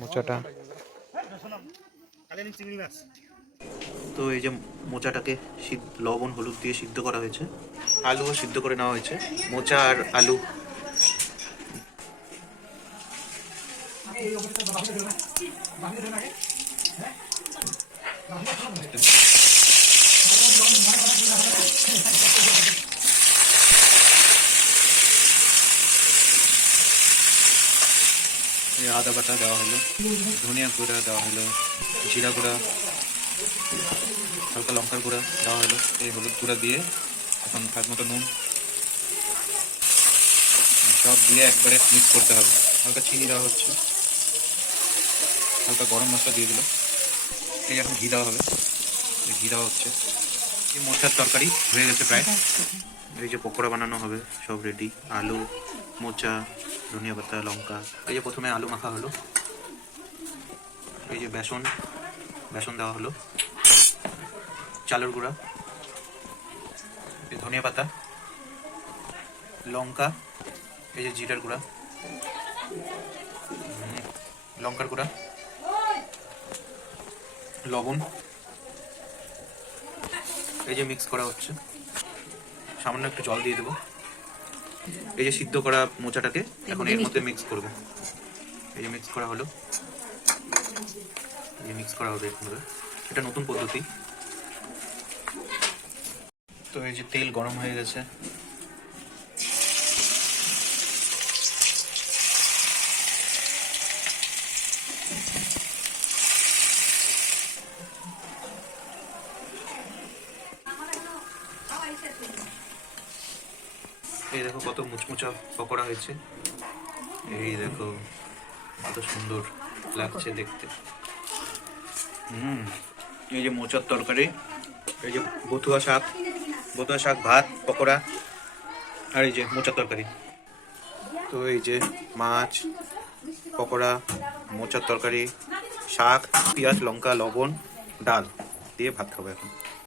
মোচাটা তো এই যে মোচাটাকে লবণ হলুদ দিয়ে সিদ্ধ করা হয়েছে, আলুও সিদ্ধ করে নেওয়া হয়েছে। মোচা আর আলু আদা বাটা দেওয়া হলো, ধনিয়া গুঁড়া দেওয়া হলো, জিরা গুঁড়া, হালকা লঙ্কার গুঁড়া দেওয়া হলো, এই হলুদ গুঁড়া দিয়ে এখন স্বাদ মতো নুন সব দিয়ে একবারে মিক্স করতে হবে। হালকা চিনি দেওয়া হচ্ছে, হালকা গরম মশলা দিয়ে দিল। এই এখন ঘি দেওয়া হবে, ঘি দেওয়া হচ্ছে। এই মোচার তরকারি হয়ে গেছে প্রায়। এই যে পকোড়া বানানো হবে সব রেডি, আলু, মোচা, ধনিয়া পাতা, লঙ্কা। এই যে প্রথমে আলু মাখা হলো, এই যে বেসন দেওয়া হলো, চালের গুঁড়া, ধনিয়া পাতা, লঙ্কা, এই যে জিরার গুঁড়া, লঙ্কার গুঁড়া, লবণ, এই যে মিক্স করা হচ্ছে। সামান্য একটু জল দিয়ে দেবো। এই যে সিদ্ধ করা মোচাটাকে এখন এর মধ্যে মিক্স করব। এই যে মিক্স করা হলো, এই মিক্স করা হবে এভাবে। এটা নতুন পদ্ধতি। তো এই যে তেল গরম হয়ে গেছে, এই দেখো কত মুচমুচা পকোড়া হয়েছে। এই দেখো কত সুন্দর লাগছে দেখতে। এই যে মোচার তরকারি, এই যে বথুয়া শাক, ভাত, পকোড়া, আর এই যে মোচার তরকারি। তো এই যে মাছ, পকোড়া, মোচার তরকারি, শাক, পেঁয়াজ, লঙ্কা, লবণ, ডাল দিয়ে ভাত খাবো এখন।